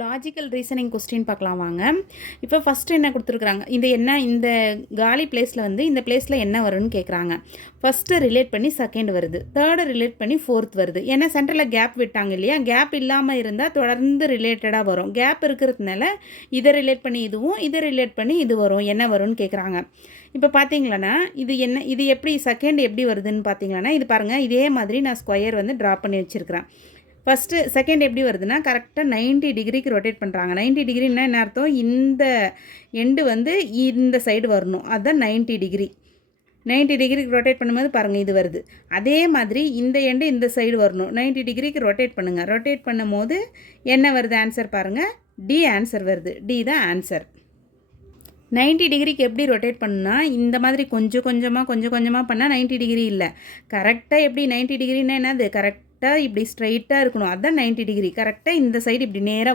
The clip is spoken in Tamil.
லாஜிக்கல் ரீசனிங் கொஸ்டின் பார்க்கலாம் வாங்க. இப்போ ஃபஸ்ட்டு என்ன கொடுத்துருக்குறாங்க, இந்த காலி பிளேஸில் வந்து இந்த பிளேஸில் என்ன வரும்னு கேட்குறாங்க. ஃபஸ்ட்டு ரிலேட் பண்ணி செகண்ட் வருது, தேர்டு ரிலேட் பண்ணி ஃபோர்த் வருது. ஏன்னா சென்டரில் கேப் விட்டாங்க இல்லையா, கேப் இல்லாமல் இருந்தால் தொடர்ந்து ரிலேட்டடாக வரும். கேப் இருக்கிறதுனால இதை ரிலேட் பண்ணி இதுவும், இதை ரிலேட் பண்ணி இது வரும். என்ன வரும்னு கேட்குறாங்க. இப்போ பார்த்தீங்களன்னா இது எப்படி செகண்ட் எப்படி வருதுன்னு பார்த்தீங்களன்னா, இது பாருங்கள், இதே மாதிரி நான் ஸ்கொயர் வந்து ட்ரா பண்ணி வச்சுருக்கிறேன். ஃபஸ்ட்டு செகண்ட் எப்படி வருதுன்னா கரெக்டாக 90 டிகிரிக்கு ரொட்டேட் பண்ணுறாங்க. 90 டிகிரின்னா என்ன அர்த்தம், இந்த எண்டு வந்து இந்த சைடு வரணும், அதுதான் 90 டிகிரி. 90 டிகிரிக்கு ரொட்டேட் பண்ணும்போது பாருங்கள் இது வருது. அதே மாதிரி இந்த எண்டு இந்த சைடு வரணும், 90 டிகிரிக்கு ரொட்டேட் பண்ணுங்கள். ரொட்டேட் பண்ணும் போது என்ன வருது ஆன்சர் பாருங்கள், டி ஆன்சர் வருது. டி தான் ஆன்சர். 90 டிகிரிக்கு எப்படி ரொட்டேட் பண்ணால் இந்த மாதிரி கொஞ்சம் கொஞ்சமாக பண்ணால் 90 டிகிரி இல்லை. கரெக்டாக எப்படி 90 டிகிரின்னா என்னது, கரெக்டாக இப்படி ஸ்ட்ரைட்டாக இருக்கணும், அதுதான் 90 டிகிரி. கரெக்டாக இந்த சைடு இப்படி நேராக